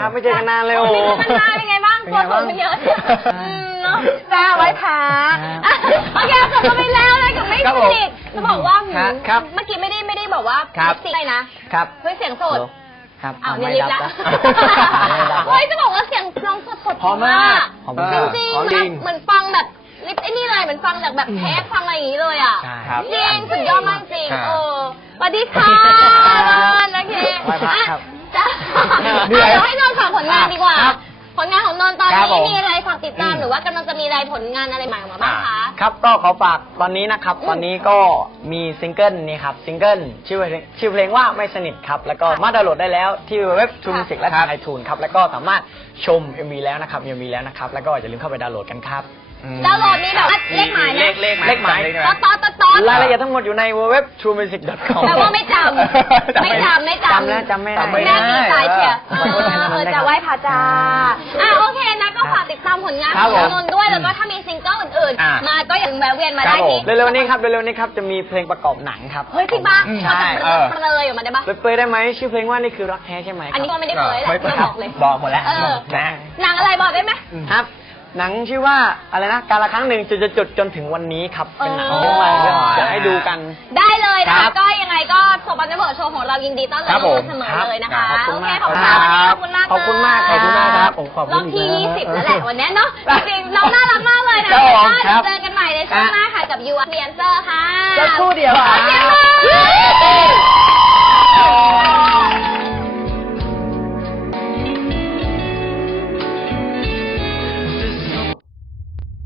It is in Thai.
ครับ ไม่เจอกันนานเลยโอ้ไม่เจอกันนานเป็นไงบ้างตัวสูงขึ้นเยอะอืมเนาะจ้าไว้ท้าอะโอเคจบกันไปแล้วนะกับไม่ครับสผมนิทจะบอกว่าหืมครับครับเมื่อกี้ไม่ได้ไม่ได้บอกว่าครับเสียงอะไรนะครับเฮ้ยเสียงสดครับอ้าวไม่เนี่ยลิฟต์ละรับไม่รับเฮ้ยจะบอกว่าเสียงน้องสดสดพอมากพอมากจริงพอๆจรินะงเหมือนฟังแบบลิฟต์ไอ้นี่เลยเหมือนฟังจากแบบเทปฟังอะไรอย่างนี้เลยอะใช่ครับจริงสุดยอดมากจริงครับเออสวัสดีค่ะ ลงานของนนท์ตอนครับนี้ผมมีอะไรฝากติดตามหรือว่ากำลังจะมีอะไรผลงานอะไรใหม่ออกมาบ้างคะ ครับก็ขอฝากตอนนี้นะครับ อืมตอนนี้ก็มีซิงเกิลนี่ครับซิงเกิลชื่อเพลงชื่อเพลงว่าไม่สนิทครับ แล้วก็ค่ะมาดาวน์โหลดได้แล้วที่เว็บทูมิสิกและครับไอทูนครับ แล้วก็สามารถชม MV แล้วนะครับ MV แล้วนะครับ แล้วก็อย่าลืมเข้าไปดาวน์โหลดกันครับ ดาวน์โหลดมีแบบว่าเลขหมายไหมเลขเลขเลขหมายเลขต๊อดต๊อดต๊อดต๊อดรายละเอียดทั้งหมดอยู่ใน www.truemusic.com แปลว่าไม่จำไม่จำไม่จำจำแล้วจำไม่ได้จำไม่แม่ได้ตีสายเชียร์เออเออจะไหว้พระจ้าอะโอเคนะก็ฝากติดตามผลงานคขรัอบงผมนนท์ด้วยแล้วก็ถ้ามีซิงเกิลอื่น อะ ๆ มาก็อย่าลืมแวะเวียนมาครัได้บผมที่เร็วๆนี้ครับเร็วๆนี้ครับจะมีเพลงประกอบหนังครับเฮ้ยจริงปะอืมพอจะใช่เปรยๆออกมาได้ปะเปิดๆได้ไหมชื่อเพลงว่านี่คือรักแท้ใช่ไหมครับอันนี้ก็ไม่ได้เผยแหละไม่ไม่คบรัอกเลย บอกหมดแล้วเออ นะ หนังอะไรบอกได้ไหม ครับ หนังชื่อว่าอะไรนะการละครั้งหนึ่งจุดจุดๆๆจนถึงวันนี้ครับเป็นหนังอ๋อเรื่องใหม่เรื่องจะให้ดูกัน ได้เลยนะครัคะบก็ยังไงก็สบันเดอร์โชว์ของเรายินดีต้อนครัรับบผมเสมอครับเลยนะคะขอบคุณโอเคมากขอบคุณครัมากบวันนี้ขอบคุณมากขอบคุณมากขอบคุณมากครับผมขอบรคุอบณที่อีกยี่สิบนะแล้วแหละวันนี้เนาะจริงๆน้องน่ารักมากเลยนะครับผมเดี๋ยวเจอกันใหม่ในช่วงหน้าค่ะกับยูอาร์เพียนเซอร์ค่ะ จะสู้เดียวโอเคค่ะ